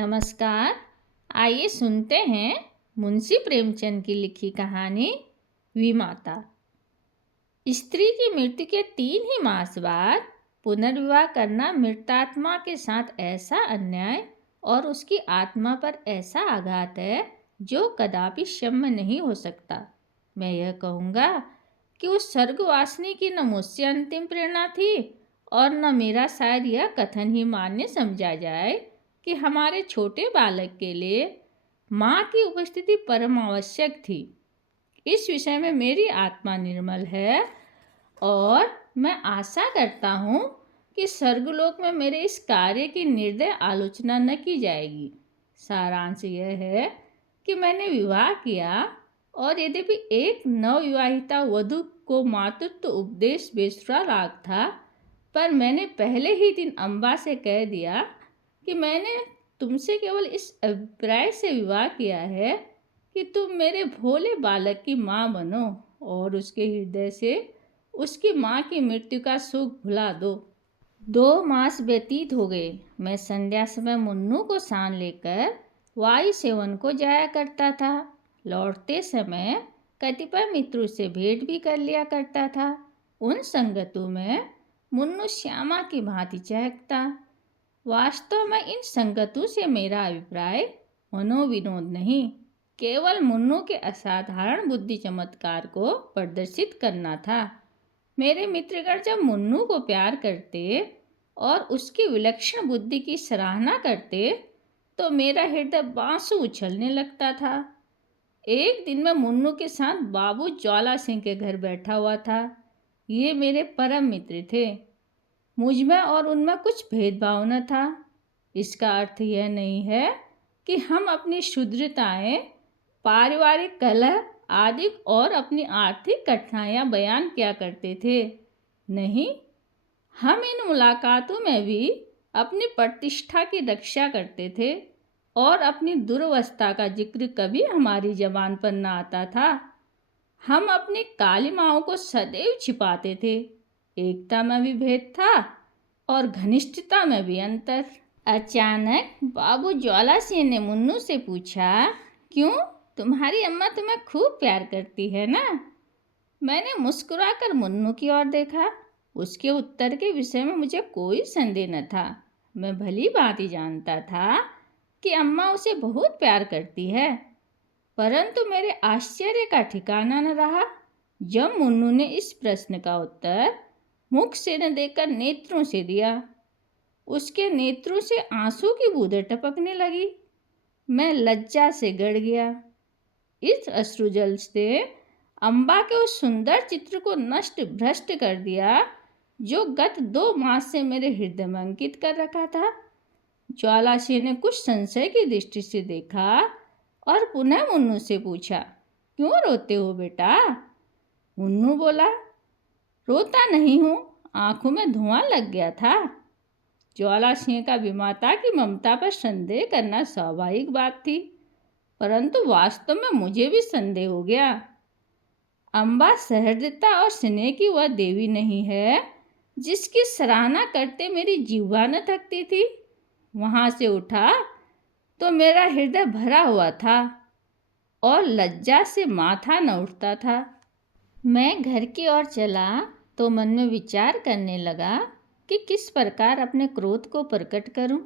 नमस्कार। आइए सुनते हैं मुंशी प्रेमचंद की लिखी कहानी विमाता। स्त्री की मृत्यु के 3 ही मास बाद पुनर्विवाह करना मृतात्मा के साथ ऐसा अन्याय और उसकी आत्मा पर ऐसा आघात है जो कदापि क्षम्य नहीं हो सकता। मैं यह कहूँगा कि उस स्वर्गवासिनी की न मुझसे अंतिम प्रेरणा थी और न मेरा शायद यह कथन ही मान्य समझा जाए कि हमारे छोटे बालक के लिए माँ की उपस्थिति परम आवश्यक थी। इस विषय में मेरी आत्मा निर्मल है और मैं आशा करता हूँ कि स्वर्गलोक में मेरे इस कार्य की निर्दय आलोचना न की जाएगी। सारांश यह है कि मैंने विवाह किया और यद्यपि एक नवविवाहिता वधू को मातृत्व उपदेश बेसुरा लाग था, पर मैंने पहले ही दिन अम्बा से कह दिया कि मैंने तुमसे केवल इस अभिप्राय से विवाह किया है कि तुम मेरे भोले बालक की माँ बनो और उसके हृदय से उसकी माँ की मृत्यु का सुख भुला दो। 2 मास व्यतीत हो गए। मैं संध्या समय मुन्नू को सान लेकर वायु सेवन को जाया करता था। लौटते समय कतिपय मित्रों से भेंट भी कर लिया करता था। उन संगतों में मुन्नू श्यामा की भांति चहकता। वास्तव में इन संगतों से मेरा अभिप्राय मनोविनोद नहीं, केवल मुन्नू के असाधारण बुद्धि चमत्कार को प्रदर्शित करना था। मेरे मित्रगण जब मुन्नू को प्यार करते और उसकी विलक्षण बुद्धि की सराहना करते तो मेरा हृदय बांसु उछलने लगता था। एक दिन मैं मुन्नू के साथ बाबू ज्वाला सिंह के घर बैठा हुआ था। ये मेरे परम मित्र थे। मुझमें और उनमें कुछ भेदभाव न था। इसका अर्थ यह नहीं है कि हम अपनी क्षुद्रताएं, पारिवारिक कलह आदि और अपनी आर्थिक कठिनाइयां बयान किया करते थे। नहीं, हम इन मुलाकातों में भी अपनी प्रतिष्ठा की रक्षा करते थे और अपनी दुर्वस्था का जिक्र कभी हमारी जबान पर न आता था। हम अपनी कालिमाओं को सदैव छिपाते थे। एकता में भी भेद था और घनिष्ठता में भी अंतर। अचानक बाबू ज्वाला सिंह ने मुन्नू से पूछा, क्यों, तुम्हारी अम्मा तुम्हें खूब प्यार करती है ना? मैंने मुस्कुराकर मुन्नू की ओर देखा। उसके उत्तर के विषय में मुझे कोई संदेह न था। मैं भली भांति जानता था कि अम्मा उसे बहुत प्यार करती है, परंतु मेरे आश्चर्य का ठिकाना न रहा जब मुन्नू ने इस प्रश्न का उत्तर मुख से न देकर नेत्रों से दिया। उसके नेत्रों से आंसू की बूंदें टपकने लगी। मैं लज्जा से गड़ गया। इस अश्रुजल से अम्बा के उस सुंदर चित्र को नष्ट भ्रष्ट कर दिया जो गत 2 मास से मेरे हृदय में अंकित कर रखा था। ज्वाला सिंह ने कुछ संशय की दृष्टि से देखा और पुनः मुन्नू से पूछा, क्यों रोते हो बेटा? मुन्नू बोला, रोता नहीं हूँ, आंखों में धुआं लग गया था। ज्वाला सिंह का विमाता की ममता पर संदेह करना स्वाभाविक बात थी, परंतु वास्तव में मुझे भी संदेह हो गया। अम्बा सहृदयता और स्नेह की वह देवी नहीं है जिसकी सराहना करते मेरी जिह्वा न थकती थी। वहाँ से उठा तो मेरा हृदय भरा हुआ था और लज्जा से माथा न उठता था। मैं घर की ओर चला तो मन में विचार करने लगा कि किस प्रकार अपने क्रोध को प्रकट करूं।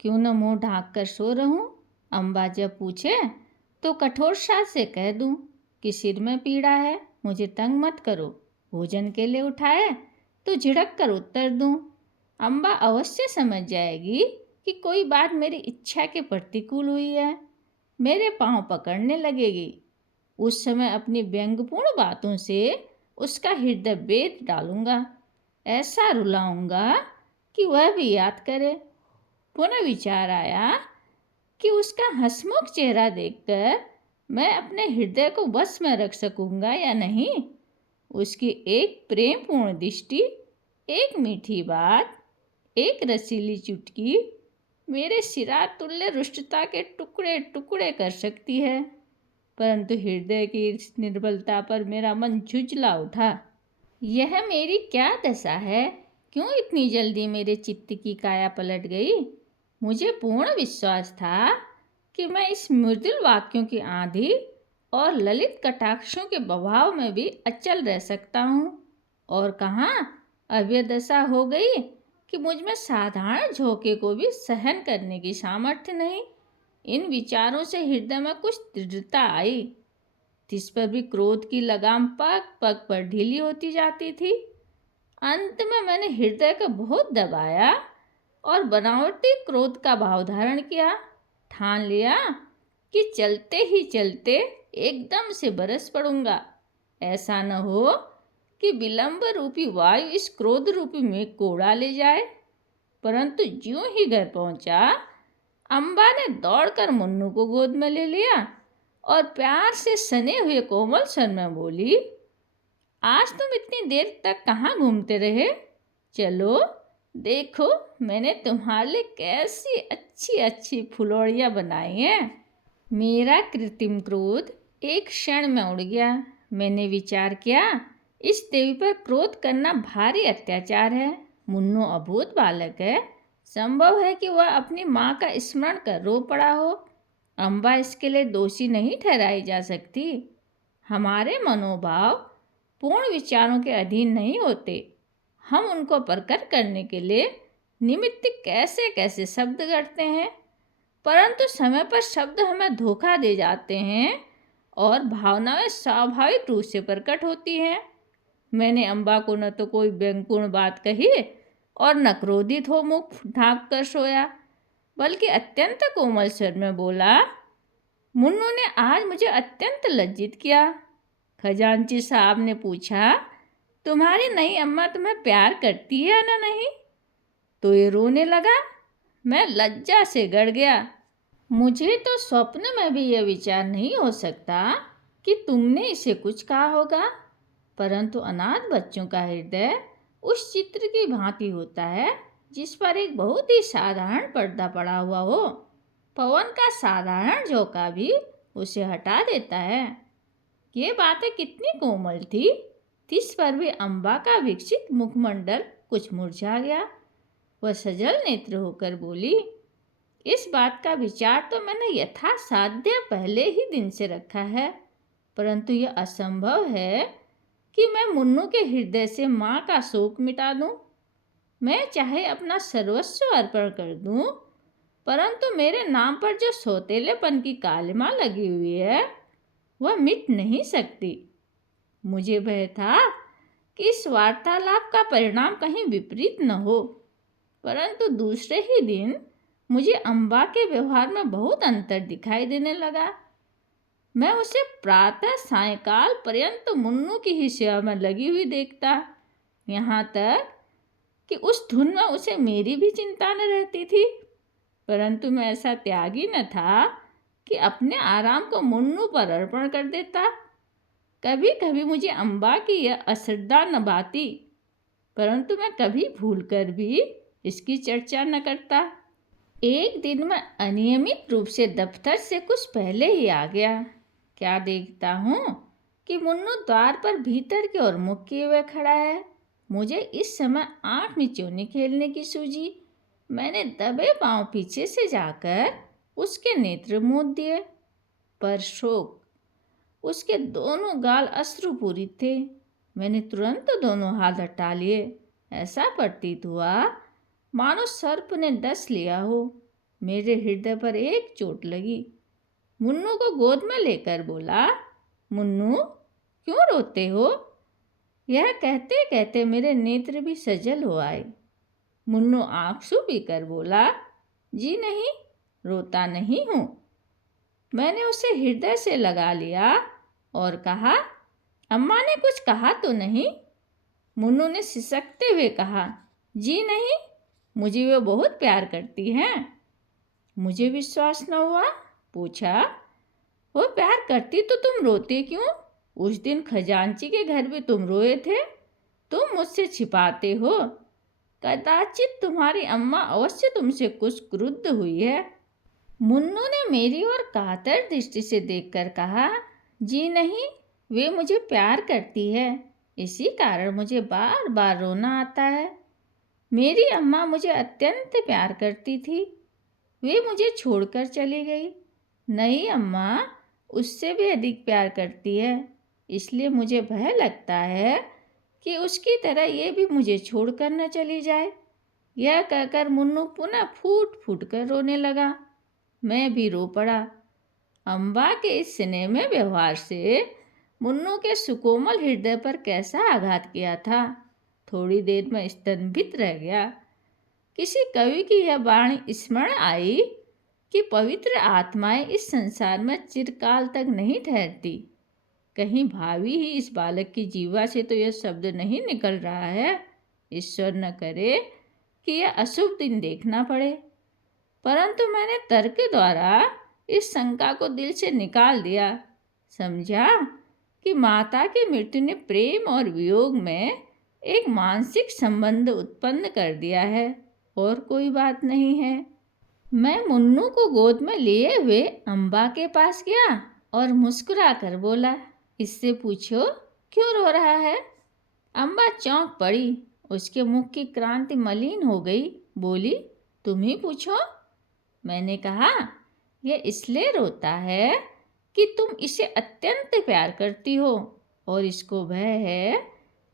क्यों न मुंह ढांक कर सो रहूं। अम्बा जब पूछे तो कठोर साज से कह दूं कि सिर में पीड़ा है, मुझे तंग मत करो। भोजन के लिए उठाए तो झिड़क कर उत्तर दूं। अम्बा अवश्य समझ जाएगी कि कोई बात मेरी इच्छा के प्रतिकूल हुई है। मेरे पांव पकड़ने लगेगी। उस समय अपनी व्यंग्यपूर्ण बातों से उसका हृदय बेद डालूंगा। ऐसा रुलाऊंगा कि वह भी याद करे। पुनः विचार आया कि उसका हंसमुख चेहरा देखकर मैं अपने हृदय को वश में रख सकूंगा या नहीं। उसकी एक प्रेमपूर्ण दृष्टि, एक मीठी बात, एक रसीली चुटकी मेरे सिरा तुल्य रुष्टता के टुकड़े टुकड़े कर सकती है। परंतु हृदय की इस निर्बलता पर मेरा मन झुंझला उठा। यह मेरी क्या दशा है? क्यों इतनी जल्दी मेरे चित्त की काया पलट गई? मुझे पूर्ण विश्वास था कि मैं इस मृदुल वाक्यों की आंधी और ललित कटाक्षों के प्रभाव में भी अचल रह सकता हूँ। और कहाँ अब यह दशा हो गई कि मुझ में साधारण झोंके को भी सहन करने की सामर्थ्य नहीं। इन विचारों से हृदय में कुछ दृढ़ता आई। जिस पर भी क्रोध की लगाम पग पग पर ढीली होती जाती थी। अंत में मैंने हृदय को बहुत दबाया और बनावटी क्रोध का भाव धारण किया। ठान लिया कि चलते ही चलते एकदम से बरस पड़ूंगा। ऐसा न हो कि विलंब रूपी वायु इस क्रोध रूपी मेघ को उड़ा ले जाए। परंतु ज्यों ही घर पहुंचा, अम्बा ने दौड़कर मुन्नू को गोद में ले लिया और प्यार से सने हुए कोमल स्वर में बोली, आज तुम इतनी देर तक कहाँ घूमते रहे? चलो देखो मैंने तुम्हारे लिए कैसी अच्छी अच्छी फुलौड़ियाँ बनाई हैं। मेरा कृत्रिम क्रोध एक क्षण में उड़ गया। मैंने विचार किया, इस देवी पर क्रोध करना भारी अत्याचार है। मुन्नू अबोध बालक है। संभव है कि वह अपनी माँ का स्मरण कर रो पड़ा हो। अम्बा इसके लिए दोषी नहीं ठहराई जा सकती। हमारे मनोभाव पूर्ण विचारों के अधीन नहीं होते। हम उनको प्रकट करने के लिए निमित्त कैसे कैसे शब्द गढ़ते हैं, परंतु समय पर शब्द हमें धोखा दे जाते हैं और भावनाएं स्वाभाविक रूप से प्रकट होती हैं। मैंने अम्बा को न तो कोई व्यंगपूर्ण बात कही और न क्रोधित हो मुख ढांक कर सोया, बल्कि अत्यंत कोमल स्वर में बोला, मुन्नू ने आज मुझे अत्यंत लज्जित किया। खजांची साहब ने पूछा, तुम्हारी नई अम्मा तुम्हें प्यार करती है या नहीं? तो ये रोने लगा। मैं लज्जा से गड़ गया। मुझे तो स्वप्न में भी यह विचार नहीं हो सकता कि तुमने इसे कुछ कहा होगा, परंतु अनाथ बच्चों का हृदय उस चित्र की भांति होता है जिस पर एक बहुत ही साधारण पर्दा पड़ा हुआ हो। पवन का साधारण झोंका भी उसे हटा देता है। ये बातें कितनी कोमल थी, इस पर भी अम्बा का विकसित मुखमंडल कुछ मुरझा गया। वह सजल नेत्र होकर बोली, इस बात का विचार तो मैंने यथासाध्य पहले ही दिन से रखा है, परंतु यह असंभव है कि मैं मुन्नू के हृदय से माँ का शोक मिटा दूं। मैं चाहे अपना सर्वस्व अर्पण कर दूं, परंतु मेरे नाम पर जो सौतेलेपन की कालिमा लगी हुई है वह मिट नहीं सकती। मुझे भय था कि इस वार्तालाप का परिणाम कहीं विपरीत न हो, परंतु दूसरे ही दिन मुझे अम्बा के व्यवहार में बहुत अंतर दिखाई देने लगा। मैं उसे प्रातः सायंकाल पर्यंत मुन्नू की ही सेवा में लगी हुई देखता, यहाँ तक कि उस धुन में उसे मेरी भी चिंता न रहती थी। परंतु मैं ऐसा त्यागी न था कि अपने आराम को मुन्नू पर अर्पण कर देता। कभी कभी मुझे अम्बा की यह अश्रद्धा न भाती, परंतु मैं कभी भूलकर भी इसकी चर्चा न करता। एक दिन मैं अनियमित रूप से दफ्तर से कुछ पहले ही आ गया। क्या देखता हूँ कि मुन्नू द्वार पर भीतर की ओर मुख किए हुए खड़ा है। मुझे इस समय आँख मिचौनी खेलने की सूझी। मैंने दबे पांव पीछे से जाकर उसके नेत्र मूंद दिए, पर शोक उसके दोनों गाल अश्रुपूरित थे। मैंने तुरंत दोनों हाथ हटा लिए। ऐसा प्रतीत हुआ मानो सर्प ने डस लिया हो। मेरे हृदय पर एक चोट लगी। मुन्नू को गोद में लेकर बोला, मुन्नू क्यों रोते हो? यह कहते कहते मेरे नेत्र भी सजल हो आए। मुन्नू आंसू पीकर बोला, जी नहीं, रोता नहीं हूँ। मैंने उसे हृदय से लगा लिया और कहा, अम्मा ने कुछ कहा तो नहीं? मुन्नू ने सिसकते हुए कहा, जी नहीं, मुझे वे बहुत प्यार करती हैं। मुझे विश्वास न हुआ। पूछा, वो प्यार करती तो तुम रोते क्यों? उस दिन खजांची के घर भी तुम रोए थे। तुम मुझसे छिपाते हो। कदाचित तुम्हारी अम्मा अवश्य तुमसे कुछ क्रुद्ध हुई है। मुन्नू ने मेरी ओर कातर दृष्टि से देखकर कहा, जी नहीं, वे मुझे प्यार करती है, इसी कारण मुझे बार बार रोना आता है। मेरी अम्मा मुझे अत्यंत प्यार करती थी। वे मुझे छोड़कर चली गई। नहीं अम्मा, उससे भी अधिक प्यार करती है, इसलिए मुझे भय लगता है कि उसकी तरह ये भी मुझे छोड़कर न चली जाए। यह कहकर मुन्नू पुनः फूट फूट कर रोने लगा। मैं भी रो पड़ा। अम्बा के इस स्नेहमय व्यवहार से मुन्नू के सुकोमल हृदय पर कैसा आघात किया था। थोड़ी देर में स्तंभित रह गया। किसी कवि की यह वाणी स्मरण आई कि पवित्र आत्माएं इस संसार में चिरकाल तक नहीं ठहरती। कहीं भावी ही इस बालक की जीवा से तो यह शब्द नहीं निकल रहा है। ईश्वर न करे कि यह अशुभ दिन देखना पड़े। परंतु मैंने तर्क द्वारा इस शंका को दिल से निकाल दिया। समझा कि माता की मृत्यु ने प्रेम और वियोग में एक मानसिक संबंध उत्पन्न कर दिया है और कोई बात नहीं है। मैं मुन्नू को गोद में लिए हुए अम्बा के पास गया और मुस्कुरा कर बोला, इससे पूछो क्यों रो रहा है। अम्बा चौंक पड़ी। उसके मुख की क्रांति मलिन हो गई। बोली, तुम ही पूछो। मैंने कहा, यह इसलिए रोता है कि तुम इसे अत्यंत प्यार करती हो और इसको भय है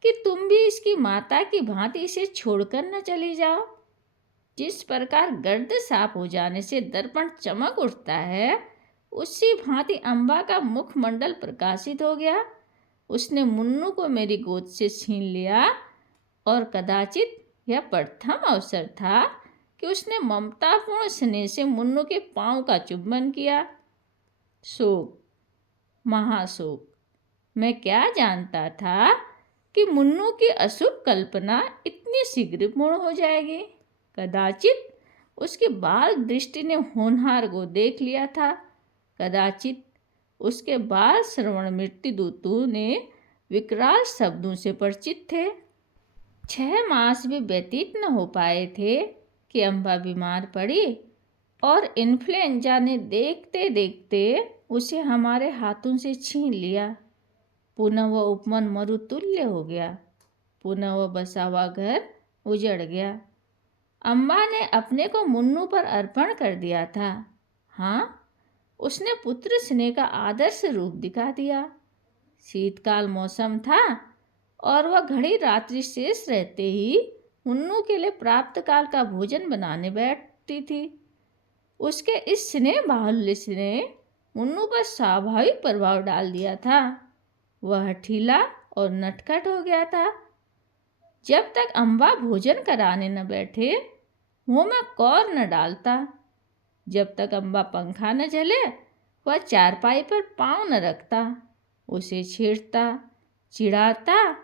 कि तुम भी इसकी माता की भांति इसे छोड़कर न चली जाओ। जिस प्रकार गर्द साफ हो जाने से दर्पण चमक उठता है, उसी भांति अम्बा का मुखमंडल प्रकाशित हो गया। उसने मुन्नू को मेरी गोद से छीन लिया और कदाचित यह प्रथम अवसर था कि उसने ममतापूर्ण स्नेह से मुन्नू के पांव का चुंबन किया। शोक, महाशोक। मैं क्या जानता था कि मुन्नू की अशुभ कल्पना इतनी शीघ्र पूर्ण हो जाएगी। कदाचित उसकी बाल दृष्टि ने होनहार को देख लिया था। कदाचित उसके बाल श्रवण मृत्युदूतों ने विकराल शब्दों से परिचित थे। 6 मास भी व्यतीत न हो पाए थे कि अम्बा बीमार पड़ी और इन्फ्लुएंजा ने देखते देखते उसे हमारे हाथों से छीन लिया। पुनः वह उपवन मरुतुल्य हो गया। पुनः वह बसा हुआ घर उजड़ गया। अम्बा ने अपने को मुन्नू पर अर्पण कर दिया था। हाँ, उसने पुत्र स्नेह का आदर्श रूप दिखा दिया। शीतकाल मौसम था और वह घड़ी रात्रि शेष रहते ही मुन्नू के लिए प्राप्त काल का भोजन बनाने बैठती थी। उसके इस स्नेह बाहुल्य ने मुन्नू पर स्वाभाविक प्रभाव डाल दिया था। वह हठीला और नटखट हो गया था। जब तक अम्बा भोजन कराने न बैठे, मुँह में कौर न डालता। जब तक अम्बा पंखा न झले, वह चारपाई पर पाँव न रखता। उसे छेड़ता, चिढ़ाता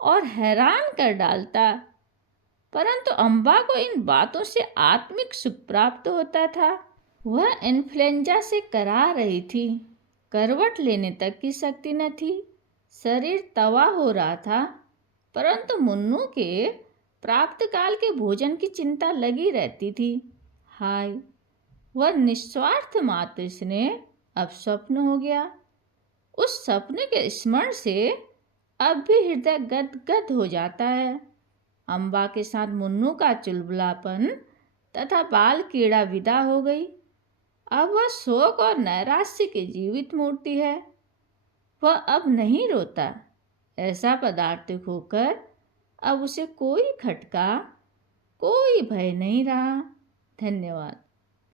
और हैरान कर डालता। परंतु अम्बा को इन बातों से आत्मिक सुख प्राप्त होता था। वह इन्फ्लुएंजा से करा रही थी। करवट लेने तक की शक्ति न थी। शरीर तवा हो रहा था। परंतु मुन्नू के प्राप्त काल के भोजन की चिंता लगी रहती थी। हाय, वह निस्वार्थ मातृ स्नेह अब स्वप्न हो गया। उस सपने के स्मरण से अब भी हृदय गदगद हो जाता है। अम्बा के साथ मुन्नू का चुलबुलापन तथा बाल कीड़ा विदा हो गई। अब वह शोक और नैराश्य की जीवित मूर्ति है। वह अब नहीं रोता। ऐसा पदार्थ होकर अब उसे कोई खटका, कोई भय नहीं रहा। धन्यवाद।